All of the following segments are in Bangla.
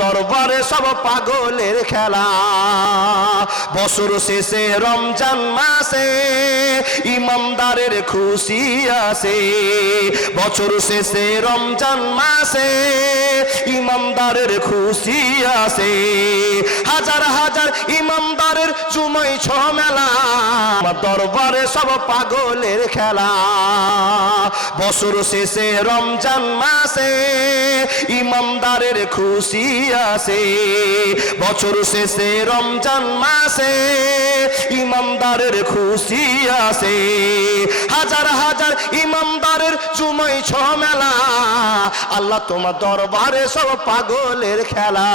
দরবারে সব পাগলের খেলা। বছর শেষে রমজান মাসে ইমানদারের খুশি আছে বছর শেষে রমজান মাসে ইমানদারের খুশি আছে হাজার হাজার ইমানদারের চুমাই ছ মেলা। দরবারে সব পাগলের খেলা। বছর শেষে রমজান মাসে ইমানদারের খুশি আছে বছর শেষে রমজান মাসে ইমানদারের খুশি আছে হাজার হাজার ইমানদারের চুমাই ছ মেলা, আল্লাহ তোমার দরবারে সব পাগলের খেলা।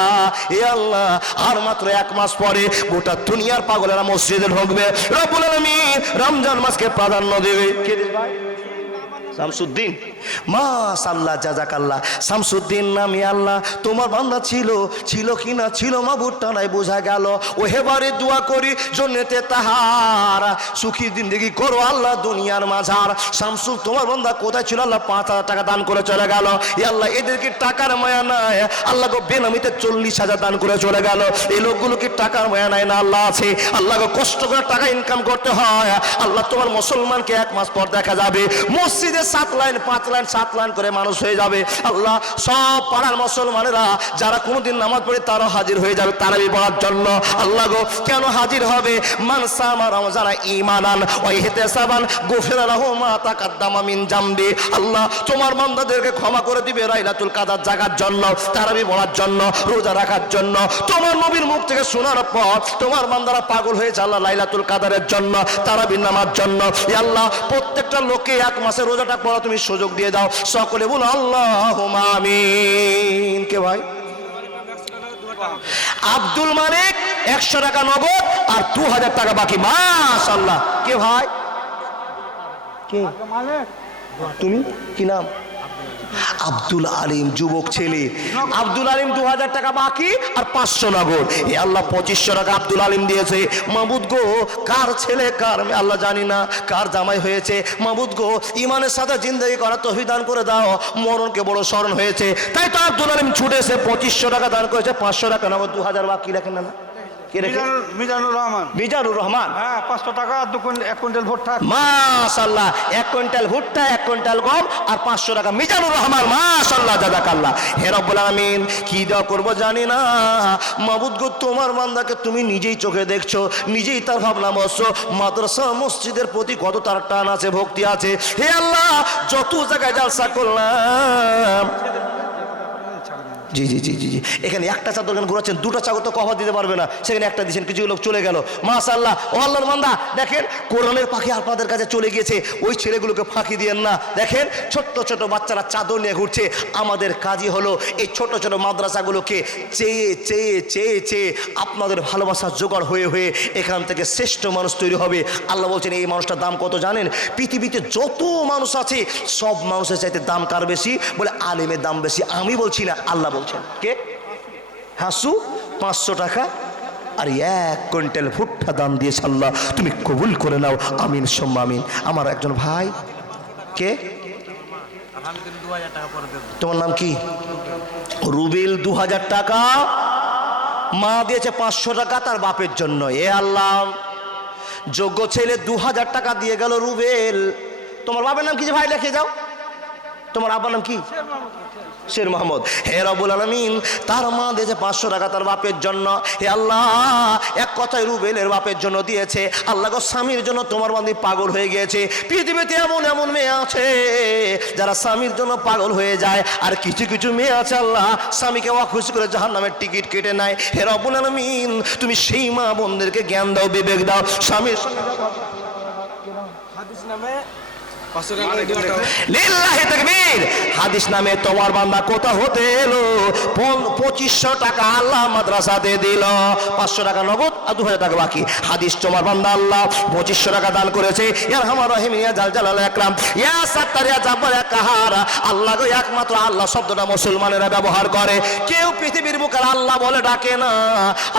এ আল্লাহ, আর মাত্র এক মাস পরে গোটা দুনিয়ার পাগলেরা মসজিদে ঢুকবে। রব্বুল আলামিন রমজান মাসকে প্রাধান্য দেবে? শামসুদ্দিন। মাশাল্লাহ জাজাকাল্লাহ শামসুদ্দিন নামি আল্লাহ, তোমার বান্দা ছিল ছিল কি না? ছিল মা বোঝা গেল। ও হেবারে দোয়া করি তাহার। সুখী জিন্দগি করো আল্লাহ দুনিয়ার মাঝার। তোমার কোথায় ছিল? আল্লাহ পাঁচ হাজার টাকা দান করে চলে গেল। এ আল্লাহ টাকার মায়া নাই। আল্লাহ গো, বেনামিতে চল্লিশ হাজার দান করে চলে গেল। এই লোকগুলো কি টাকার মায়া নাই না আল্লাহ আছে? আল্লাহ গো, কষ্ট করে টাকা ইনকাম করতে হয়। আল্লাহ তোমার মুসলমানকে এক মাস পর দেখা যাবে। মসজিদে সাত লাইন, পাঁচ লাইন, সাত লাইন করে মানুষ হয়ে যাবে। আল্লাহ, সব পাড়ার মুসলমানেরা যারা কোনোদিন নামাজ পড়ে তারাও হাজির হয়ে যাবে তারাবি পড়ার জন্য। আল্লাহ গো, কেন হাজির হবে? আল্লাহ, তোমার ক্ষমা করে দিবে রাইলাতুল কাদার জাগার জন্য, তারাবি পড়ার জন্য, রোজা রাখার জন্য। তোমার নবীর মুখ থেকে শোনার পর তোমার বান্দারা পাগল হয়েছে আল্লাহ লাইলাতুল কাদারের জন্য তারাবি নামার জন্য। আল্লাহ, প্রত্যেকটা লোকে এক মাসে রোজাটা পড়া তুমি সুযোগ দিয়ে দাও। সকলে বলো আল্লাহ কে ভাই? আব্দুল মালিক একশো টাকা নগদ আর দু হাজার টাকা বাকি। মাস আল্লাহ কে ভাই? কে? তুমি? কি নাম? আব্দুল আলিম যুবক ছেলে। আব্দুল আলিম দু হাজার টাকা বাকি আর পাঁচশো নগদ। এ আল্লাহ পঁচিশশো টাকা আব্দুল আলিম দিয়েছে। মাবুদ গো, কার ছেলে, কার আল্লাহ জানি না কার জামাই হয়েছে। মাবুদ গো, ইমানের সাথে জিন্দগি করা তহিদান করে দাও। মরণকে বড় স্মরণ হয়েছে। তাই তো আব্দুল আলিম ছুটেছে, পঁচিশশো টাকা দান করেছে, পাঁচশো টাকা নগদ দু হাজার বাকি রাখেন না। মিজানুর রহমান। মিজানুর রহমান? হ্যাঁ পাঁচশো টাকা দু এক কুইন্টাল ভোট থাক মাশাল্লাহ এক কুইন্টাল ভুট্টা এক কুইন্টাল গম আর পাঁচশো টাকা মিজানুর রহমান মাশাল্লাহ জাজাকাল্লাহ। হে রব্বুল আলামিন কি দেওয়া করব জানি না। মাবুদ গো তোমার বান্দাকে তুমি নিজেই চোখে দেখছ নিজেই তার ভাবনা বসছো মাদ্রাসা মসজিদের প্রতি কত তার টান আছে ভক্তি আছে। হে আল্লাহ যত জায়গায় জালসা করলাম জি জি জি জি জি। এখানে একটা চাদর এখানে ঘুরাচ্ছেন, দুটো চাদর তো কভার দিতে পারবে না। সেখানে একটা দিচ্ছেন কিছু লোক চলে গেল। মাশাল্লাহ ও আল্লাহর মান্দা দেখেন, কোরআনের পাখি আপনাদের কাছে চলে গিয়েছে। ওই ছেলেগুলোকে ফাঁকি দিয়েন না। দেখেন, ছোট্ট ছোট বাচ্চারা চাদর নিয়ে ঘুরছে। আমাদের কাজই হলো এই ছোট ছোট মাদ্রাসাগুলোকে চেয়ে চেয়ে চেয়ে চেয়ে আপনাদের ভালোবাসার জোগাড় হয়ে হয়ে এখান থেকে শ্রেষ্ঠ মানুষ তৈরি হবে। আল্লাহ বলছেন, এই মানুষটার দাম কত জানেন? পৃথিবীতে যত মানুষ আছে, সব মানুষের চাইতে দাম কার বেশি? বলে, আলেমের দাম বেশি। আমি বলছি না, আল্লাহ বলছেন? কে? হাসু, পাঁচশো টাকা আর এক কুইন্টাল ভুট্টা দাম দিয়েছে আল্লাহ। তুমি কবুল করে নাও। আমিন, সম্মা আমিন। আমার একজন ভাই। কে? তোমার নাম কি? রুবিল দু হাজার টাকা। মা দিয়েছে পাঁচশো টাকা তার বাপের জন্য। এ আল্লাহ, যোগ্য ছেলে দু হাজার টাকা দিয়ে গেল রুবেল। তোমার বাবার নাম কি যে ভাই? লিখে যাও তোমার আব্বার নাম কি? শের মোহাম্মদ হে রবুল আলমিন তার মা দিয়েছে পাঁচশো টাকা তার বাপের জন্য। হে আল্লাহ এক কথায় রুবেলের বাপের জন্য দিয়েছে। আল্লাহ স্বামীর জন্য তোমার বান্ধবী পাগল হয়ে গিয়েছে। পৃথিবীতে এমন এমন মেয়ে আছে যারা স্বামীর জন্য পাগল হয়ে যায়। আর কিছু কিছু মেয়ে আছে আল্লাহ স্বামীকে অখুশি করে জাহান নামের টিকিট কেটে নেয়। হে রবুল আলমিন তুমি সেই মা বোনদেরকে জ্ঞান দাও বিবেক দাও। স্বামীর সঙ্গে লিল্লাহি তাকবীর। হাদিস নামে তোমার বান্দা কোথা হতে এলো? পঁচিশশো টাকা আল্লাহ মাদ্রাসাতে দিল। পাঁচশো টাকা নগদ আর দু হাজার টাকা বাকি। হাদিস তোমার বান্দা আল্লাহ পঁচিশশো টাকা দান করেছে। ইয়ার হামার রহিম জাল জালাল একরাম ইয়া সাত্তার, ইয়া জাব্বার কাহার। আল্লাহ একমাত্র আল্লাহ শব্দটা মুসলমানেরা ব্যবহার করে। কেউ পৃথিবীর বুকের আল্লাহ বলে ডাকে না।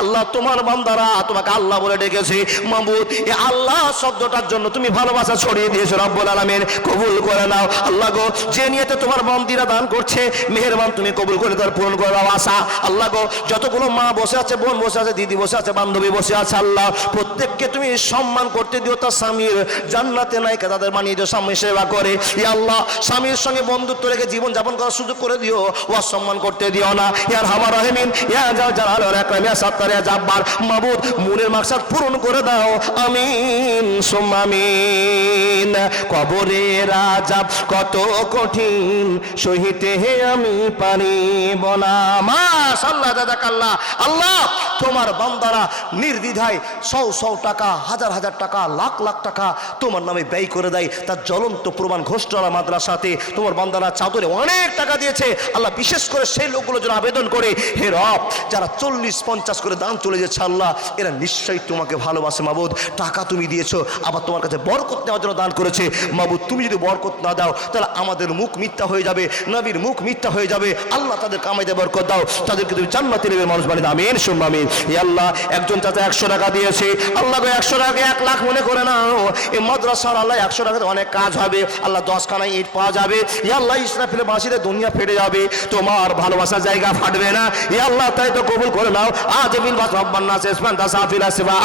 আল্লাহ তোমার বান্দারা তোমাকে আল্লাহ বলে ডেকেছে। মাহবুদ এ আল্লাহ শব্দটার জন্য তুমি ভালোবাসা ছড়িয়ে দিয়েছ রব্বুল আলামিন। কবুল করে নাও। আল্লাহ গো, যে নিয়েতে তোমার মন্দিরা দান করছে, মেহেরবান তুমি কবুল করে তার পূরণ করে আশা। আল্লাহ গো, যতগুলো মা বসে আছে, বোন বসে আছে, দিদি বসে আছে, বান্ধবী বসে আছে, আল্লাহ, প্রত্যেককে তুমি সম্মান করতে দিও, তার স্বামীর জান্নাতে নায়িকা তাদের মানিয়ে দিও স্বামী সেবা করে। ইয়া আল্লাহ, স্বামীর সঙ্গে বন্ধুত্ব রেখে জীবন যাপন করার সুযোগ করে দিও ও সম্মান করতে দিও না। ইয়ার হামার রহিমিন, ইয়া যা জালাল ওয়া আকরাম, ইয়া সাত্তার, ইয়া জাব্বার, মাবুদ, মনের মাকসাদ পূরণ করে দাও। আমিন, সুম্মা আমিন। কবরে রাজাব কত কঠিন সহিতে হে আমি পারিব না। মাশাআল্লাহ দাদা কাল্লা আল্লাহ, তোমার বান্দারা নির্দ্বিধায় সৌ সৌ টাকা, হাজার হাজার টাকা, লাখ লাখ টাকা তোমার নামে ব্যয় করে দেয়। তার জ্বলন্ত প্রমাণ ঘোষণা মাদ্রাসাতে তোমার বান্দারা চাদরে অনেক টাকা দিয়েছে। আল্লাহ বিশেষ করে সেই লোকগুলো যেন আবেদন করে, হে রব, যারা চল্লিশ পঞ্চাশ করে দান চলে যাচ্ছে আল্লাহ, এরা নিশ্চয়ই তোমাকে ভালোবাসে মাবুদ। টাকা তুমি দিয়েছ, আবার তোমার কাছে বরকত নেওয়ার জন্য দান করেছে। মাবুদ, তুমি যদি বরকত না দাও, তাহলে আমাদের মুখ মিথ্যা হয়ে যাবে। নবীর মুখ মিথ্যা হয়ে যাবে, আল্লাহ তাদের কামাইতে বরকত দাও, তাদেরকে তুমি জান্নাতে নেবে, মানুষ বাড়িতে আমিন শুনব আমিন। এ আল্লাহ, একজন চাচা একশো টাকা দিয়েছে, আল্লাহ একশো টাকা এক লাখ মনে করে নাও এই মাদ্রাসার আল্লাহ একশো টাকাতে অনেক কাজ হবে, আল্লাহ দশখানা ইট পাওয়া যাবে, এ আল্লাহ ইসরাফিলে বাসিতে দুনিয়া ফেটে যাবে, তোমার ভালোবাসার জায়গা ফাটবে না, এ আল্লাহ তাই তো কবুল করে নাও, আজ বিল বাস রব্বান নাস ইসমান দা সাফিলা সেবা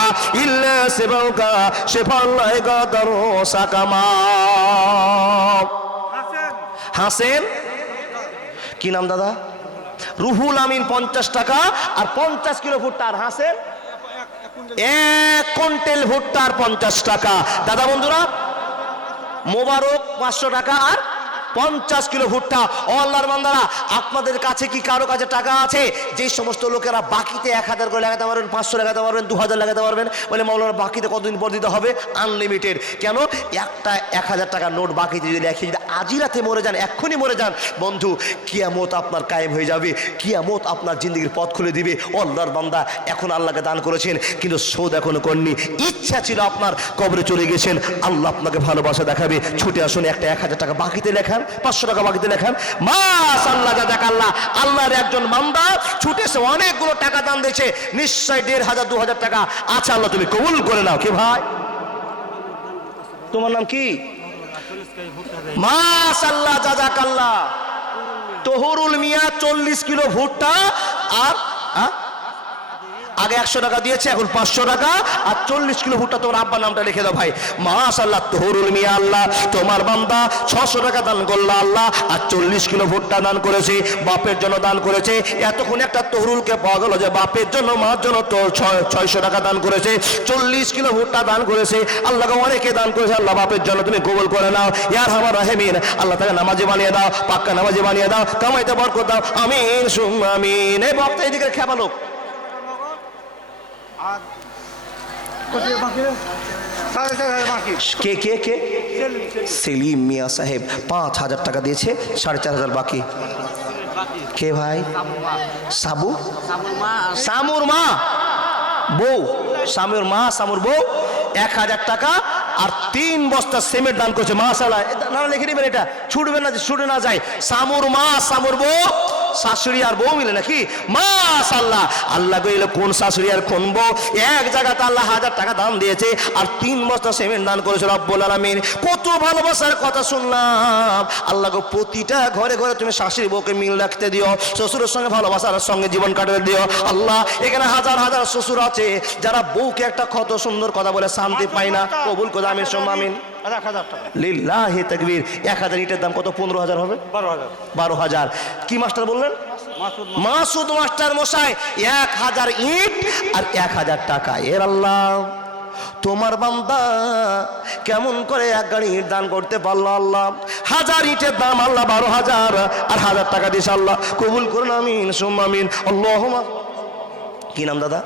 ইল্লা সেবাউকা শেফাল্লাহ গাদারো সাকামা। হাসেন? কি নাম দাদা? রুহুল আমিন পঞ্চাশ টাকা আর পঞ্চাশ কিলো ভুট্টা আর হাসেন? এক কুইন্টেল ভুট্টা আর পঞ্চাশ টাকা। দাদা বন্ধুরা, মোবারক পাঁচশো টাকা আর পঞ্চাশ কিলো ভুট্টা। ও আল্লাহর আপনাদের কাছে কি কারও কাছে টাকা আছে? যে সমস্ত লোকেরা বাকিতে এক হাজার করে লাগাতে পারবেন, পাঁচশো লাগাতে পারবেন, দু হাজার লাগাতে পারবেন, বলে মাওলানা বাকিতে কতদিন পর দিতে হবে? আনলিমিটেড কেন? একটা এক হাজার টাকা নোট বাকিতে যদি লেখে, যদি আজই রাতে মরে যান, এক্ষুনি মরে যান, বন্ধু, কিয়ামত আপনার কায়েম হয়ে যাবে, কিয়ামত আপনার জিন্দগির পথ খুলে দিবে। ও আল্লাহর বান্দা, এখন আল্লাহকে দান করেছেন, কিন্তু শোধ এখনও করেননি। ইচ্ছা ছিল আপনার কবরে চলে গেছেন, আল্লাহ আপনাকে ভালোবাসা দেখাবে। ছুটে আসুন, একটা এক হাজার টাকা বাকিতে লেখান পাঁচশো টাকা বাকিতে লেখান মাস আল্লাহ যা দেখ আল্লাহ, আল্লাহর একজন মান্দা ছুটে এসে অনেকগুলো টাকা দান দিয়েছে, নিশ্চয় দেড় হাজার, দু হাজার টাকা আচ্ছা আল্লাহ, তুমি কবুল করে নাও, কি ভাই? তোমার নাম কি? মাস আল্লাহ যা জাজাক আল্লাহ, তহরুল মিয়া চল্লিশ কিলো ভুট্টা আর, আ? আগে একশো টাকা দিয়েছে, এখন পাঁচশো টাকা। আর চল্লিশ কিলো ভুট্টা, তোমার আব্বার নামটা লিখে দাও ভাই। মাস আল্লাহ তহরুল মিয়া আল্লাহ, তোমার বান্দা, ছশো টাকা দান করল আল্লাহ, আর চল্লিশ কিলো ভুট্টা দান করেছে, বাপের জন্য দান করেছে। এতক্ষণ একটা তহরুলকে পাওয়া গেল যে বাপের জন্য, মার জন্য তো ছয়শো টাকা দান করেছে, চল্লিশ কিলো ভুট্টা দান করেছে, আল্লাহকে অনেকে দান করেছে, আল্লাহ বাপের জন্য তুমি কবুল করে নাও। ইয়ার হামার রাহেমিন, আল্লাহ তাকে নামাজি বানিয়ে দাও, পাক্কা নামাজি বানিয়ে দাও, কামাইতে বরকত দাও। আমিন সুম আমিন। এই বক্তা এদিকে খেপা লোক আর কত বাকি রে? সাড়ে চার হাজার বাকি কে কে কে? সেলিম মিয়া সাহেব, পাঁচ হাজার টাকা দিয়েছে, সাড়ে চার হাজার বাকি। কে ভাই? সাবু? সামুর মা। বউ। সামুর মা, সামুর বউ। এক হাজার টাকা আর তিন বস্তা সিমেন্ট দান করছে মাসালা না লিখে নেবেন এটা। ছুটবে না, ছুটে না যায়। সামুর মা, সামুর বউ। শাশুড়ি আর বউ মিলে নাকি? মাশাল্লাহ আল্লাহ আল্লাহ কইলে, কোন শাশুড়ি আর কোন বউ? এক জায়গাতে আল্লাহ হাজার টাকা দাম দিয়েছে আর তিন বস্তা সিমেন্ট দান করেছে রব্বুল আলামিন। কত ভালোবাসার কথা শুনলাম। আল্লাহ গো, প্রতিটা ঘরে ঘরে তুমি শাশুড়ি বউকে মিল রাখতে দিও, শ্বশুরের সঙ্গে ভালোবাসার সঙ্গে জীবন কাটাতে দিও। আল্লাহ, এখানে হাজার হাজার শ্বশুর আছে যারা বউকে একটা কত সুন্দর কথা বলে শান্তি পায় না। কবুল করে, আমিন সোমামিন আর এক হাজার টাকা। লিল্লাহি তাকবীর। এক হাজার ইটের দাম কত? পনেরো হাজার হবে? বারো হাজার। বারো হাজার। কি মাস্টার বললেন? মাসুদ মাসুদ মাস্টার মশাই এক হাজার ইট আর এক হাজার টাকা। এর আল্লাহ তোমার বান্দা কেমন করে এক গাড়ি ইট দান করতে পারল আল্লাহ? হাজার ইটের দাম আল্লাহ বারো হাজার আর হাজার টাকা দিয়েছে আল্লাহ। কবুল করুন আমিন সোমামিন আল্লাহ কি নাম দাদা?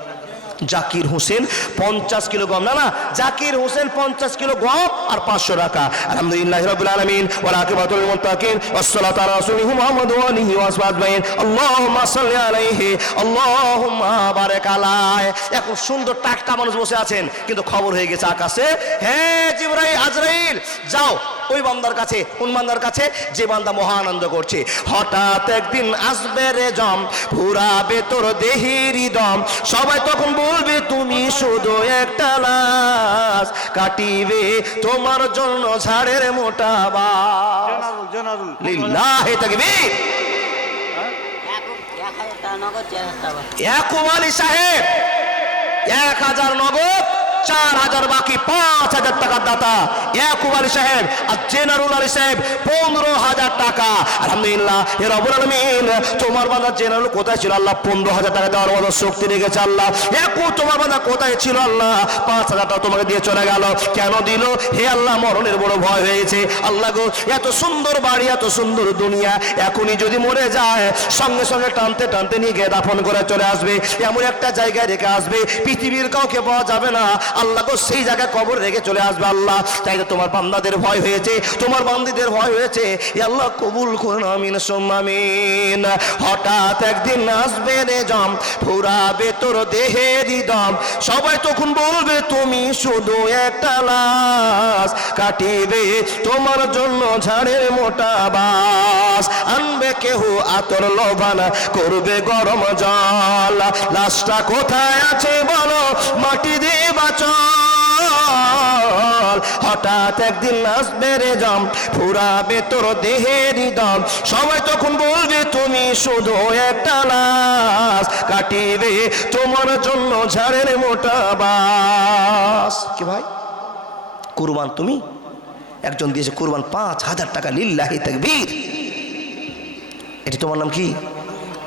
জাকির হোসেন পঞ্চাশ কিলো গম। না না, জাকির হোসেন পঞ্চাশ কিলো গম আর পাঁচশো টাকা আলহামদুলিল্লাহ রাব্বুল আলামিন। এখন সুন্দর মানুষ বসে আছেন, কিন্তু খবর হয়ে গেছে আকাশে। হ্যাঁ জিবরাইল, আজরাইল, যাও। ওই বান্দার কাছে কোন বান্দার কাছে? যে বান্দা মহানন্দ করছে। হঠাৎ একদিন আসবে রে জম পুরাবে তোর দেহেরই দম। সবাই তখন বলবে তুমি শুধু একটা লাশ কাটিবে তোমার জন্য ঝাড়ের মোটা লিল্লাহে তাকবীর। ইয়াকুব আলী সাহেব এক হাজার নগদ। চার হাজার বাকি পাঁচ হাজার টাকার দাতা। ইয়াকুব আলী সাহেব আর জেনারুল আলী সাহেব পনেরো হাজার টাকা। আলহামদুলিল্লাহ, এ রবুল আলমিন, তোমার বাজার জেনারুল কোথায় ছিল আল্লাহ? পনেরো হাজার টাকা দেওয়ার মতো শক্তি রেখেছে আল্লাহ। ইয়াকুব, তোমার বাজার কোথায় ছিল আল্লাহ? পাঁচ হাজার টাকা তোমাকে দিয়ে চলে গেল। কেন দিল? হে আল্লাহ, মরণের বড় ভয় হয়েছে। আল্লাহ গো, এত সুন্দর বাড়ি, এত সুন্দর দুনিয়া, এখনই যদি মরে যায়, সঙ্গে সঙ্গে টানতে টানতে নিয়ে গিয়ে দাফন করে চলে আসবে। এমন একটা জায়গায় রেখে আসবে, পৃথিবীর কাউকে পাওয়া যাবে না। আল্লাহ গো, সেই জায়গায় কবর রেখে চলে আসবে আল্লাহ। তাই তো তোমার বান্দাদের ভয় হয়েছে। তোমার বান্দিদের ভয় হয়েছে। আল্লাহ, কবুল করুন আমিন হঠাৎ একদিন আসবে রে জম, ফুরাবে তোর দেহেরই দম। সবাই তখন বলবে, তুমি শুধু একটা লাশ কাটিবে, তোমার জন্য ঝাড়ের মোটা বাস। আনবে কেহ, আতর লোভানা করবে গরম জল। লাশটা কোথায় আছে বলো, মাটি দিয়ে বাচল হঠাৎ একদিন ফুরাবে তোর দেহেরই দম। সবাই তখন বলবে, তুমি শুধু একটা লাশ কাটিবে তোমার জন্য ঝাড়ের মোটা বাস। কি ভাই? কুরবান তুমি? একজন দিয়েছে কুরবান পাঁচ হাজার টাকা, লিল্লাহি তাকবীর। এটি তোমার নাম কি?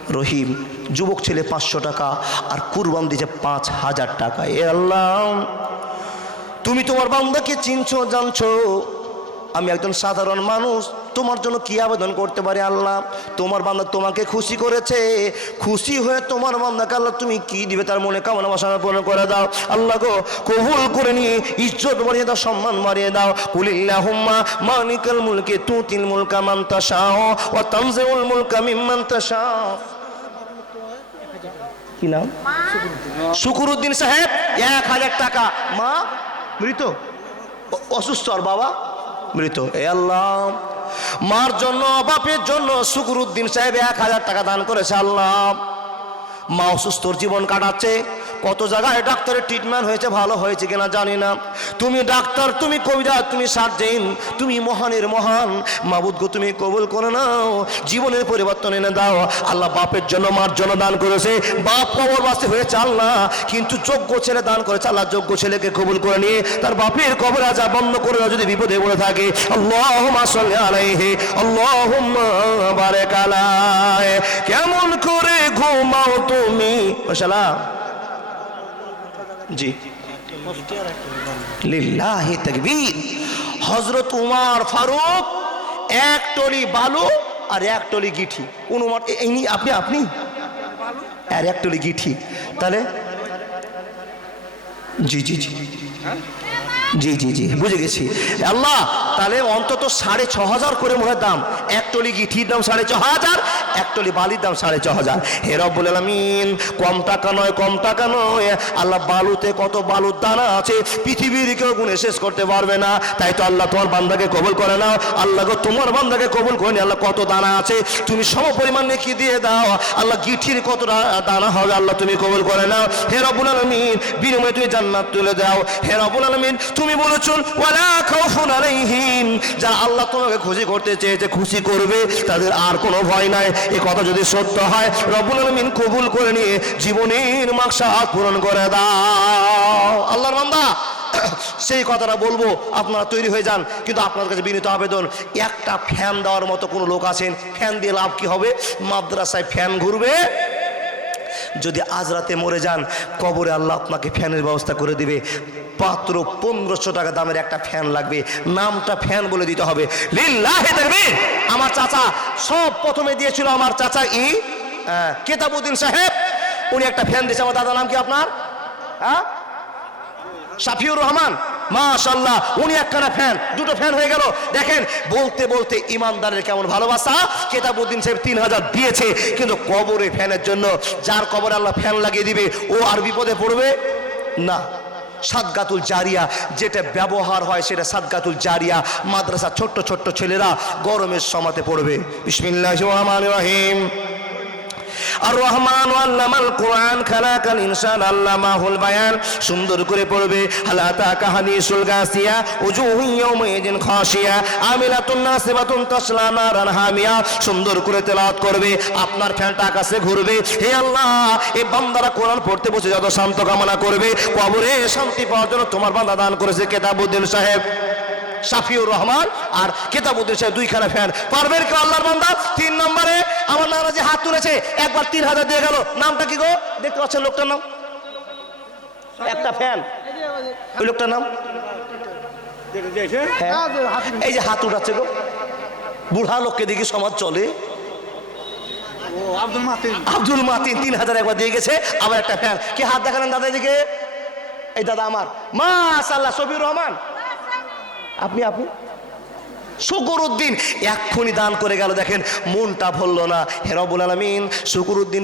রহিম। যুবক ছেলে পাঁচশো টাকা আর কুরবান দিয়েছে পাঁচ হাজার টাকা। এ আল্লাহ, তুমি তোমার বান্দাকে চিনছো, জানছো, আমি একজন সাধারণ মানুষ, তোমার জন্য কি আবেদন করতে পারি আল্লাহ? তোমার বান্দা তোমাকে খুশি করেছে, খুশি হয়ে তোমার বান্দাকে আল্লাহ তুমি কি দিবে তার মনে কামনা বাসনা পূরণ করে দাও। আল্লাহ গো, কবুল করে নিয়ে, ইজ্জত বাড়িয়ে দাও, সম্মান বাড়িয়ে দাও। কুলিল্লাহুম্মা মানিকাল মুলকে তুতিল মুলকা মান তাশাও, ওয়া তানজিউল মুলকা মিম্মান তাশাও। কি নাম? শুকুরুদ্দিন সাহেব, এক হাজার টাকা। মা, মৃত। অসুস্থ আর বাবা, মৃত। এ আল্লাহ। মার জন্য, বাপের জন্য শুকুরুদ্দিন সাহেব এক হাজার টাকা দান করেছে আল্লাহ। মা অসুস্থর জীবন কাটাচ্ছে। কত জায়গায় ডাক্তারের ট্রিটমেন্ট হয়েছে, ভালো হয়েছে কিনা জানি না। তুমি ডাক্তার, তুমি কবিরা, তুমি সার্জেন তুমি মহানের মহান। মাবুদ গো, তুমি কবুল করে নাও। জীবনের পরিবর্তন এনে দাও। আল্লাহ বাপের জন্য, মার জন্য দান করেছে। বাপ কবর বাসে হয়েছে আল্লাহ, কিন্তু যোগ্য ছেলে দান করেছে আল্লাহ, যোগ্য ছেলেকে কবুল করে নিয়ে তার বাপের কবর আজা বন্ধ করে যদি বিপদে পড়ে থাকে। কেমন করে ঘুমাও তুমি? মাশাআল্লাহ। জি। লিল্লাহি তাকবীর। হযরত উমার ফারুক, এক টলি বালু আর এক টলি গিঠি। কোন উমার? ইনি আপনি আপনি? আর এক টলি গিঠি। তাহলে? জি জি জি। জি জি জি, বুঝে গেছি। আল্লাহ, তাহলে অন্তত সাড়ে ছ হাজার করে মনে দাম। এক টলি গিঠির দাম সাড়ে ছ হাজার, এক টলি বালির দাম সাড়ে ছ হাজার। হে রব্বুল আলামিন, কম টাকা নয়, কম টাকা নয়। আল্লাহ, বালুতে কত বালুর দানা আছে, পৃথিবীর কেউ গুণে শেষ করতে পারবে না। তাই তো আল্লাহ তোমার বান্দাকে কবুল করে নাও। আল্লাহ তোমার বান্দাকে কবুল করে নি আল্লাহ কত দানা আছে। তুমি সম পরিমাণে কি দিয়ে দাও। আল্লাহ, গিঠির কত দানা হবে, আল্লাহ তুমি কবুল করে নাও। হে রব্বুল আলামিন, বিনিময়ে তুমি জান্নাত তুলে দাও। হে রব্বুল আলামিন তুমি বলেছ যারা আল্লাহ তোমাকে খুশি করতে চেয়েছে, খুশি করবে, তাদের আর কোনো ভয় নাই। এ কথা যদি সত্য হয়, রব্বুল আলামিন কবুল করে নিয়ে জীবনের মাকসাদ পূরণ করে দাও। আল্লাহর বান্দা, সেই কথাটা বলব, আপনারা তৈরি হয়ে যান। কিন্তু আপনার কাছে বিনীত আবেদন, একটা ফ্যান দেওয়ার মতো কোনো লোক আছেন, ফ্যান দিয়ে লাভ কি হবে? মাদ্রাসায় ফ্যান ঘুরবে যদি আজ রাতে মরে যান, কবরে আল্লাহ আপনাকে ফ্যানের ব্যবস্থা করে দিবে। মাত্র পনেরোশো টাকা দামের একটা ফ্যান লাগবে। নামটা ফ্যান বলে দিতে হবে। আমার চাচা সব প্রথমে দিয়েছিল আমার চাচা ই কেতাবুদ্দিন সাহেব। উনি একটা ফ্যান দিয়েছে। আমার দাদা নাম কি আপনার? হ্যাঁ? শাফিউর রহমান। মাশাল্লাহ উনি একখানা ফ্যান, দুটো ফ্যান হয়ে গেল। দেখেন, বলতে বলতে ইমানদারের কেমন ভালোবাসা? কেতাবুদ্দিন সাহেব তিন হাজার দিয়েছে, কিন্তু কবরে ফ্যানের জন্য যার কবরে আল্লাহ ফ্যান লাগিয়ে দিবে, ও আর বিপদে পড়বে? না। সাদগাতুল জারিয়া, যেটা ব্যবহার হয় সেটা সাদগাতুল জারিয়া। মাদ্রাসা ছোট্ট ছোট্ট ছেলেরা গরমের সমাতে পড়বে। বিসমিল্লাহির রহমানির রহিম। আর রহমান আল্লামাল কোরআন খালাকাল ইনসান আল্লামাহুল বায়ান। সুন্দর করে পড়বে। হালাতা কাহানি সুলগাসিয়া, উজুহু সুন্দর করে তেলাওয়াত করবে। আপনার ফ্যানটা আকাশে ঘুরবে। হে আল্লাহ এই বান্দারা কোরআন পড়তে বসে যত শান্ত কামনা করবে। কবরে শান্তি পাওয়ার জন্য তোমার বান্দা দান করেছে কেতাবুদ্দিন সাহেব। শাফিউর রহমান আর কেতাবুদ্দিন সাহেব দুইখানা ফ্যান। পারবেন কেউ আল্লাহর বান্দা? তিন নম্বরে আমার নানা যে হাত তুলেছে, একবার তিন হাজার দিয়ে গেল। নামটা কি গো? দেখতে পাচ্ছেন লোকটার নাম? একটা ফ্যান। ওই লোকটার নাম? হ্যাঁ। এই যে হাত উঠাচ্ছে গো। বুড়া লোককে দেখি সমাজ চলে। আব্দুল মাতিন। আব্দুল মাতিন তিন হাজার একবার দিয়ে গেছে, আবার একটা ফ্যান। কে হাত দেখালেন দাদা এদিকে? এই দাদা আমার। মাশাল্লাহ সবির রহমান। আপনি আপনি? শুকুর উদ্দিন এক্ষুনি দান করে গেল দেখেন মনটা ভরল না। হেরবুল আলমিন শুকুর উদ্দিন